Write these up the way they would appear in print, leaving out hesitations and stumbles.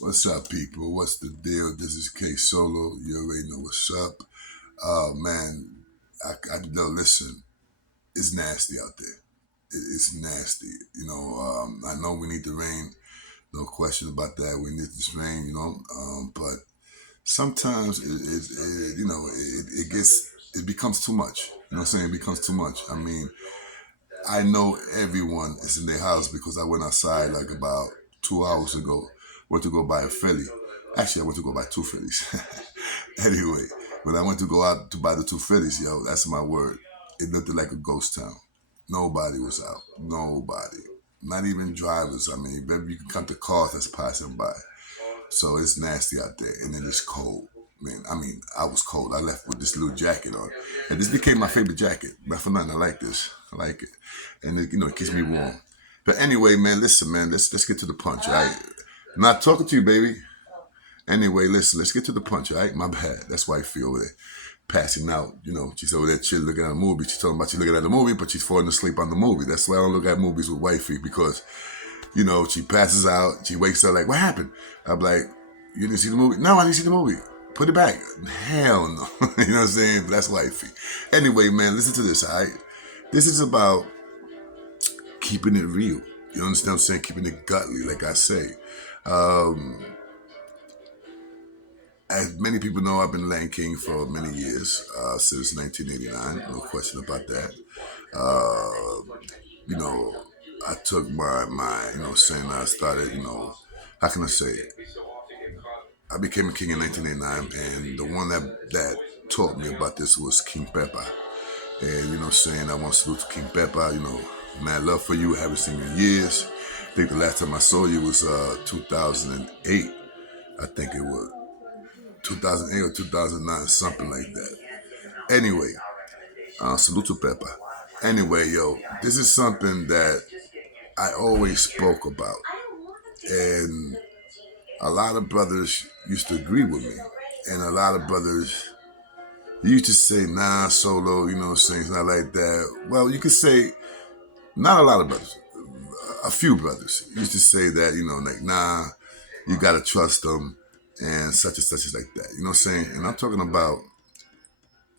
What's up, people? What's the deal? This is K Solo. You already know what's up. Man, no, listen, it's nasty out there. It's nasty. I know we need the rain. No question about that. We need this rain, but sometimes it becomes too much. You know what I'm saying? It becomes too much. I mean, I know everyone is in their house because I went outside like about 2 hours ago. Went to go buy a Philly. Actually, I went to go buy two Phillies. Anyway, when I went to go out to buy the two Phillies, yo, that's my word. It looked like a ghost town. Nobody was out. Nobody. Not even drivers. I mean, maybe you can count the cars that's passing by. So it's nasty out there, and then it's cold. Man, I mean, I was cold. I left with this little jacket on, and this became my favorite jacket. But for nothing, I like this. I like it, and it keeps me warm. But anyway, man, listen, man, let's get to the punch. All right, I'm not talking to you, baby. Anyway, listen, let's get to the punch. All right, my bad. That's why I feel over there passing out. She's over there chill looking at a movie. She's talking about she's looking at the movie, but she's falling asleep on the movie. That's why I don't look at movies with wifey because she passes out. She wakes up like, what happened? I'm like, you didn't see the movie? No, I didn't see the movie. Put it back. Hell no. You know what I'm saying? But that's wifey. Anyway, man, listen to this, all right? This is about keeping it real. You understand what I'm saying? Keeping it gutly, like I say. Um, as many people know, I've been Land King for many years, since 1989. No question about that. Uh, you know, I took my saying I started, how can I say it? I became a king in 1989, and the one that taught me about this was King Pepper. And saying I want to salute to King Pepper. Mad love for you. Haven't seen you in years. I think the last time I saw you was 2008. I think it was 2008 or 2009, something like that. Anyway, salute to Pepper. Anyway, yo, this is something that I always spoke about, and a lot of brothers used to agree with me, and a lot of brothers used to say, nah, Solo, saying it's not like that. Well, you could say, not a lot of brothers, a few brothers used to say that, like, nah, you gotta trust them, and such is like that. You know what I'm saying? And I'm talking about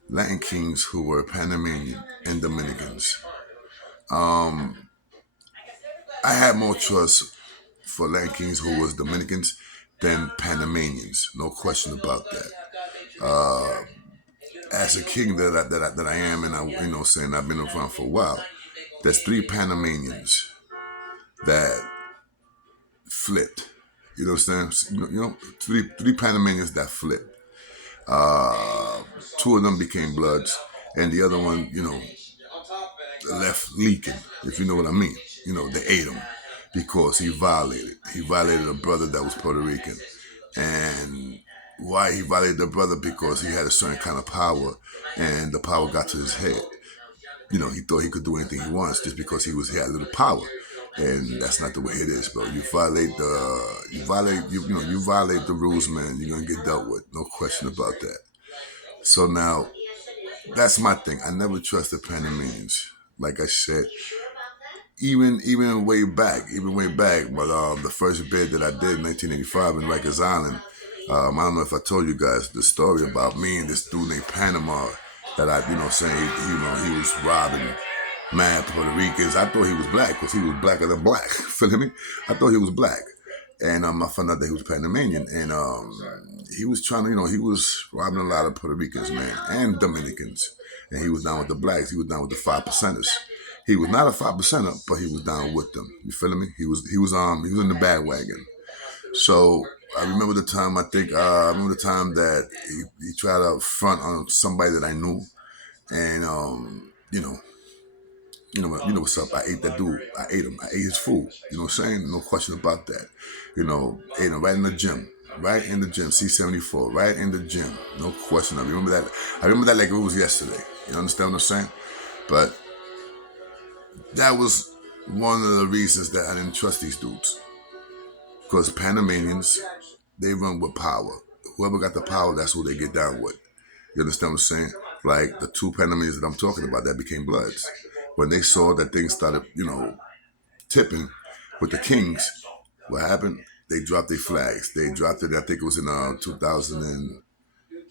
Latin kings who were Panamanian and Dominicans. Um, I had more trust for Latin kings who was Dominicans than Panamanians. No question about that. Uh, as a king that I am, and saying I've been around for a while. There's three Panamanians that flipped. You know what I'm saying? Three Panamanians that flipped. Uh, Two of them became Bloods, and the other one, left leaking. If you know what I mean. They ate him because he violated. He violated a brother that was Puerto Rican, and why he violated the brother because he had a certain kind of power, and the power got to his head. He thought he could do anything he wants just because he had a little power, and that's not the way it is, bro. You violate the rules, man. You're gonna get dealt with, no question about that. So now, that's my thing. I never trusted Panamanians. Like I said, even way back, but the first bid that I did in 1985 in Rikers Island, I don't know if I told you guys the story about me and this dude named Panama that saying he was robbing mad Puerto Ricans. I thought he was black because he was blacker than black. Feel me? I thought he was black. And I found out that he was Panamanian. And he was trying to, he was robbing a lot of Puerto Ricans, man, and Dominicans. And he was down with the blacks. He was down with the 5%ers. He was not a 5%er, but he was down with them. You feeling me? He was in the bandwagon. So I remember the time. I remember the time that he tried to front on somebody that I knew, and you know what's up. I ate that dude. I ate him. I ate his food. You know what I'm saying? No question about that. Ate him right in the gym. Right in the gym. C74. Right in the gym. No question. I remember that. I remember that like it was yesterday. You understand what I'm saying? But that was one of the reasons that I didn't trust these dudes. Because Panamanians, they run with power. Whoever got the power, that's who they get down with. You understand what I'm saying? Like the two Panamanians that I'm talking about that became Bloods. When they saw that things started, tipping with the Kings, what happened? they dropped their flags. They dropped it. I think it was in 2000 and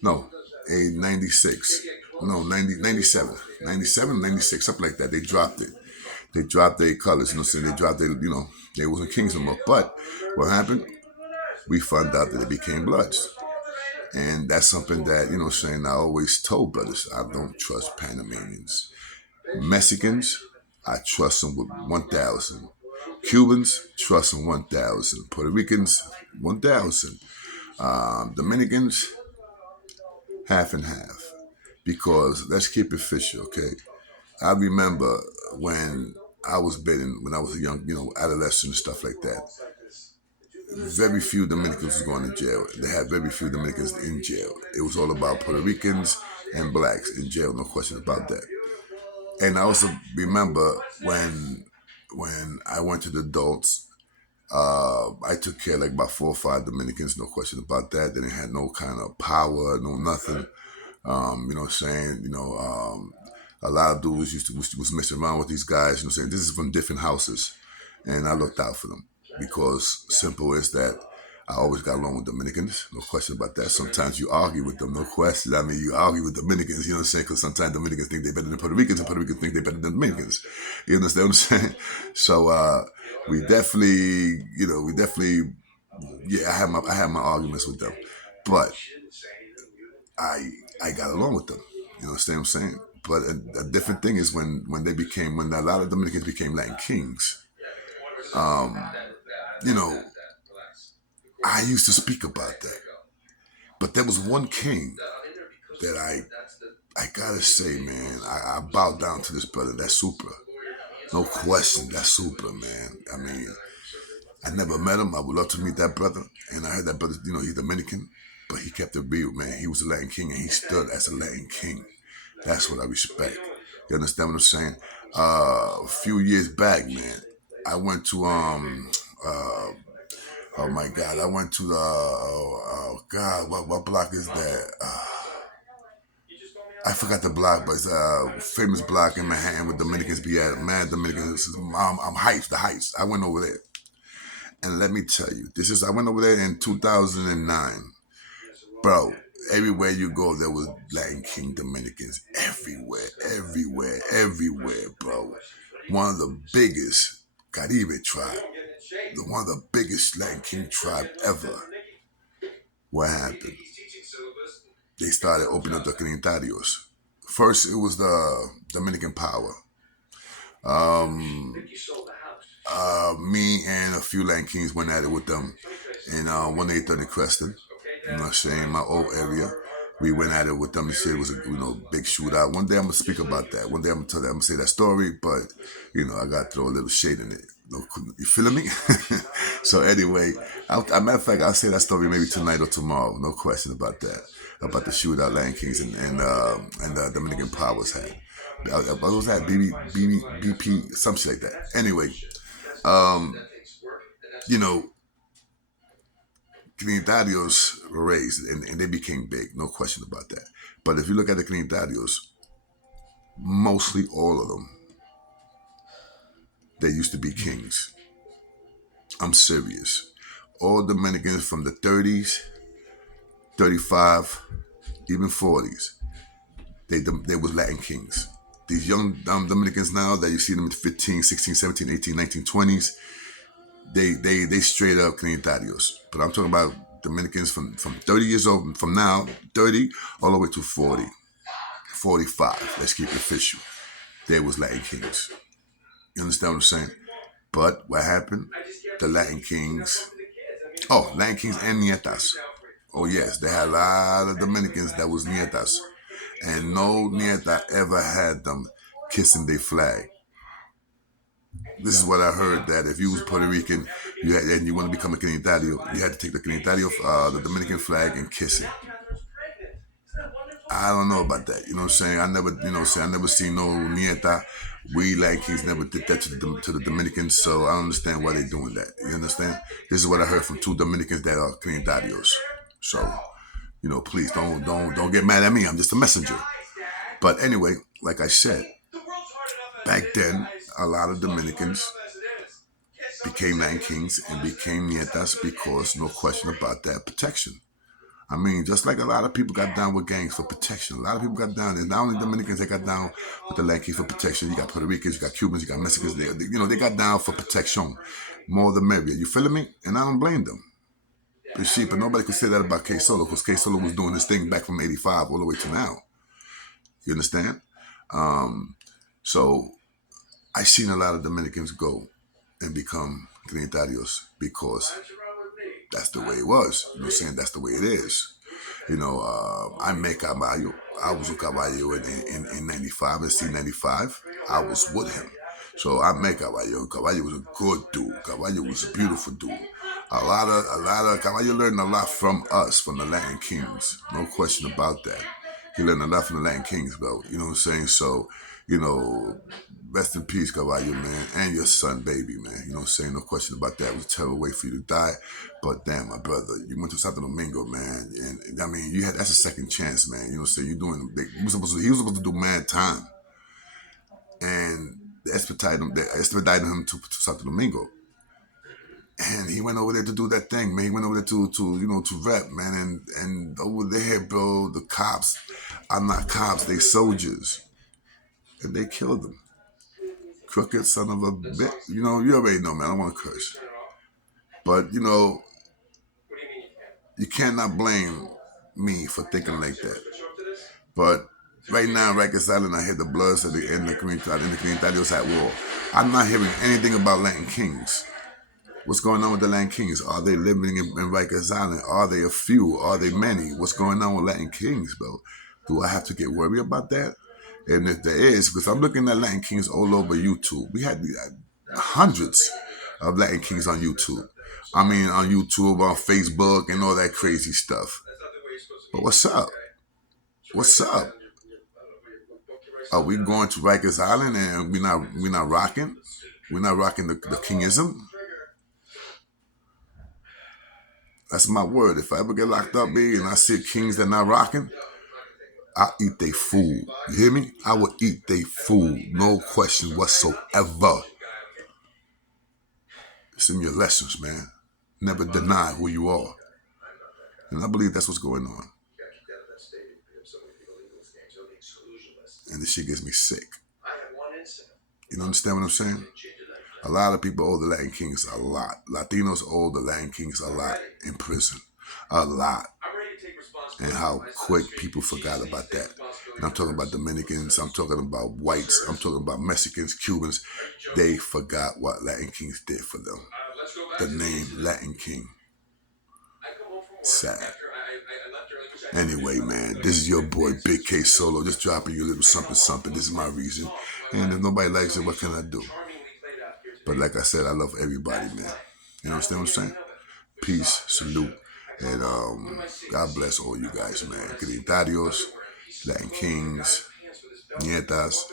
no, a 96. No, 90, 97. 97, 96, something like that. They dropped it. They dropped their colors, you know what I'm saying? They dropped their, they wasn't kings no more. But what happened? We found out that they became bloods. And that's something that, saying I always told brothers, I don't trust Panamanians. Mexicans, I trust them with 1,000. Cubans, trust them 1,000. Puerto Ricans, 1,000. Dominicans, half and half. Because let's keep it official, okay? I remember when I was bidding, when I was a young, adolescent and stuff like that. Very few Dominicans was going to jail. They had very few Dominicans in jail. It was all about Puerto Ricans and blacks in jail, no question about that. And I also remember when I went to the adults, I took care of like about 4 or 5 Dominicans, no question about that. They didn't have no kind of power, no nothing. You know what I'm saying? A lot of dudes was messing around with these guys, saying this is from different houses. And I looked out for them because simple is that I always got along with Dominicans, no question about that. Sometimes you argue with them, no question. I mean, you argue with Dominicans, you know what I'm saying? Because sometimes Dominicans think they're better than Puerto Ricans, and Puerto Ricans think they're better than Dominicans. You understand what I'm saying? So yeah, I had my arguments with them, but I got along with them. You understand what I'm saying? But a different thing is when a lot of Dominicans became Latin kings. You know, I used to speak about that, but there was one king that I gotta say, man, I bowed down to this brother. That's Supra, no question. That's Supra, man. I mean, I never met him. I would love to meet that brother. And I heard that brother, he's Dominican, but he kept it real, man. He was a Latin king, and he stood as a Latin king. That's what I respect. You understand what I'm saying? A few years back, man, I went to oh my God, I went to the God, what block is that? I forgot the block, but it's a famous block in Manhattan where Dominicans be at. Mad Dominicans. I'm Heights, the Heights. I went over there. And let me tell you, I went over there in 2009. Bro, everywhere you go, there was Latin King Dominicans. Everywhere, everywhere, everywhere, bro. One of the biggest Caribe tribe. One of the biggest Latin King tribe ever. What happened? They started opening up the Trinitarios. First, it was the Dominican power. Me and a few Latin Kings went at it with them in 180 Creston. You know what I'm saying? My old area. We went at it with them. They said it was a big shootout. One day I'm gonna speak about that. One day I'm gonna say that story, but I got to throw a little shade in it. You feeling me? So anyway, a matter of fact, I'll say that story maybe tonight or tomorrow. No question about that. About the shootout Land Kings and Dominican Powers had. What was that? BP, something like that. Anyway, you know, Trinitarios were raised and they became big. No question about that. But if you look at the Trinitarios, mostly all of them, they used to be kings. I'm serious. All Dominicans from the 30s, 35, even 40s, they was Latin kings. These young Dominicans now that you see them at 15, 16, 17, 18, 19, 20s, they straight up Trinitarios. But I'm talking about Dominicans from 30 years old, from now, 30, all the way to 40, 45. Let's keep it official. They was Latin kings. You understand what I'm saying? But what happened? The Latin kings, Latin kings and nietas. Oh yes, they had a lot of Dominicans that was nietas. And no nieta ever had them kissing their flag. This is what I heard, that if you was Puerto Rican, and you want to become a Trinitario, you had to take the Trinitario, the Dominican flag, and kiss it. I don't know about that. You know what I'm saying? I never seen no nieta. We like kings never did that to the Dominicans, so I don't understand why they're doing that. You understand? This is what I heard from 2 Dominicans that are Trinitarios. So, please don't get mad at me. I'm just a messenger. But anyway, like I said, back then, a lot of Dominicans became Latin Kings and became Nietas because, no question about that, protection. I mean, just like a lot of people got down with gangs for protection. A lot of people got down. There's not only Dominicans that got down with the Latin Kings for protection. You got Puerto Ricans, you got Cubans, you got Mexicans. They got down for protection. More the merrier. You feeling me? And I don't blame them. It's cheap, but nobody could say that about K Solo because K Solo was doing this thing back from '85 all the way to now. You understand? So I seen a lot of Dominicans go and become Trinitarios because that's the way it was. You know what I'm saying? That's the way it is. I met Caballo. I was with Caballo in 95, in C95. I was with him. So I met Caballo. Caballo was a good dude. Caballo was a beautiful dude. Caballo learned a lot from us, from the Latin Kings. No question about that. He learned a lot from the Latin Kings, bro. You know what I'm saying? So, rest in peace, Caballo, man, and your son, baby, man. You know what I'm saying? No question about that. It was a terrible way for you to die. But damn, my brother, you went to Santo Domingo, man. And I mean, that's a second chance, man. You know what I'm saying? You're doing big. He was supposed to do mad time. And they expedited him to Santo Domingo. And he went over there to do that thing, man. He went over there to rep, man. And over there, bro, the cops are not cops, they soldiers. And they killed him. Crooked son of a bitch. You already know, man. I don't want to curse. But, you cannot blame me for thinking like that. But right now, Rikers Island, I hear the Bloods in the Comunitarios at war. I'm not hearing anything about Latin Kings. What's going on with the Latin Kings? Are they living in Rikers Island? Are they a few? Are they many? What's going on with Latin Kings, bro? Do I have to get worried about that? And if there is, because I'm looking at Latin Kings all over YouTube. We had hundreds of Latin Kings on YouTube. I mean, on YouTube, on Facebook, and all that crazy stuff. But what's up? What's up? Are we going to Rikers Island and we're not rocking? We're not rocking the kingism? That's my word. If I ever get locked up, B, and I see kings that not rocking, I'll eat their food. You hear me? I will eat their food. No question whatsoever. It's in your lessons, man. Never deny who you are. And I believe that's what's going on. And this shit gets me sick. You understand what I'm saying? A lot of people owe the Latin Kings a lot. Latinos owe the Latin Kings a lot in prison. A lot. And how quick people forgot about that. And I'm talking about Dominicans, I'm talking about whites, I'm talking about Mexicans, Cubans. They forgot what Latin Kings did for them. The name Latin King. Sad. Anyway, man, this is your boy Big K Solo, just dropping you a little something, something. This is my reason. And if nobody likes it, what can I do? But like I said, I love everybody, man. You understand what I'm saying? Peace, salute, and God bless all you guys, man. Trinitarios, Latin Kings, Nietas,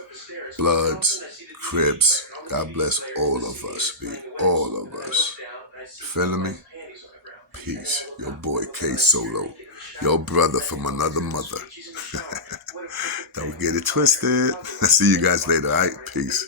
Bloods, Crips. God bless all of us, B. All of us. Feeling me? Peace. Your boy K Solo. Your brother from another mother. Don't get it twisted. See you guys later, all right? Peace.